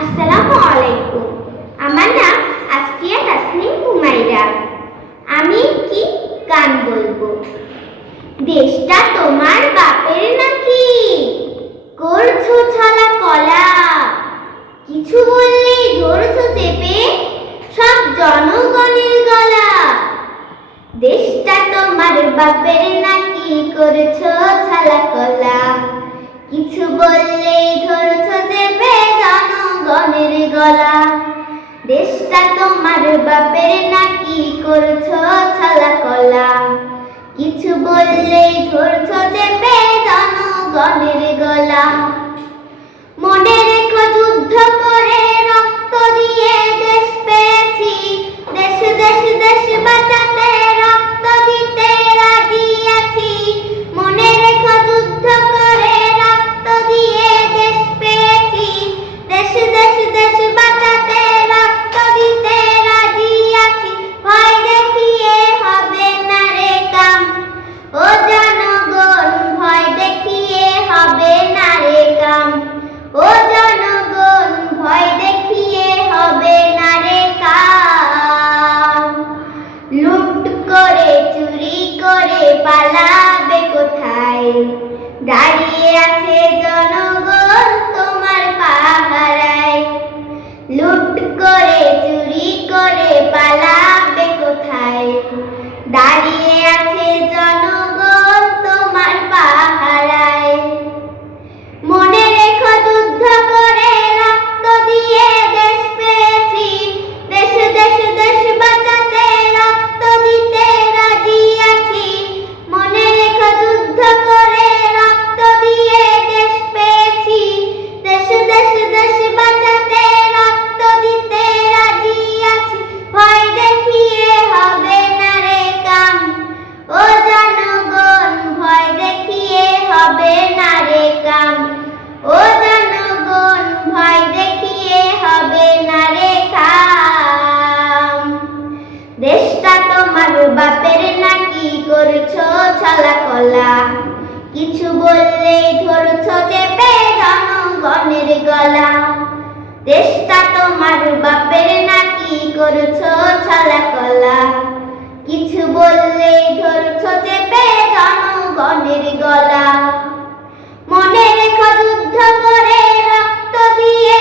আসসালামু আলাইকুম। আমার নাম আসফিয়া তাসনিম হুমায়রা। আমি কি গান বলবো। দেশটা তোমার বাপের নাকি, করছো ছালা কলা, কিছু বললেই ধরছো চেপে সব জনগণের গলা। দেশটা তোমার বাপের নাকি, করছো ছালা কলা, কিছু বললেই ধরছো চেপে জনগণের গলা। দেশটা তোমার বাপের নাকি, করছো ছালা কলা, কিছু বললেই ধরছো চেপে জনগণের গলা। মনে রেখো যুদ্ধ করে রক্ত দিয়ে দেশ পেয়েছি, দেশ দেশ দেশ বাঁচাতে রক্ত দিতে রাজি আছি। মনে রেখো যুদ্ধ করে রক্ত দিয়ে দেশ পেয়েছি, দেশ দেশ দেশ বাঁচাতে রক্ত দিতে রাজি আছি। ভয় দেখিয়ে হবে না রে কাম, ও জনগণ ভয় দেখিয়ে হবে না রে কাম, ও জনগণ ভয় দেখিয়ে হবে না রে কাম। লুট করে চুরি করে পালাবে কোথায়, দাঁড়িয়ে আছে জনগণ তোমার পাহারায়। লুট করে চুরি করে পালাবে কোথায়, দাঁড়িয়ে আছে জনগণ তোমার পাহারায়। মনে রেখো যুদ্ধ করে রক্ত দিয়ে দেশ পেয়েছি, দেশ দেশ দেশ বাঁচাতে রক্ত দিতে রাজি আছি। মনে রেখো যুদ্ধ করে রক্ত দিয়ে দেশ পেয়েছি, দেশ দেশ দেশ বাঁচাতে রক্ত দিতে রাজি আছি। ভয় দেখিয়ে হবে না রে কাম, ও জনগণ ভয় দেখিয়ে হবে না রে কাম, ও জনগণ ভয় দেখিয়ে হবে না রে কাম। দেশটা তোমার বাপের নাকি, করছো ছালা কলা, কিছু বললেই ধরছো চেপে জনগণের গলা। দেশটা তোমার বাপের নাকি, করছো ছালা কলা, কিছু বললেই ধরছো চেপে জনগণের গলা। মনে রেখো যুদ্ধ করে রক্ত দিয়ে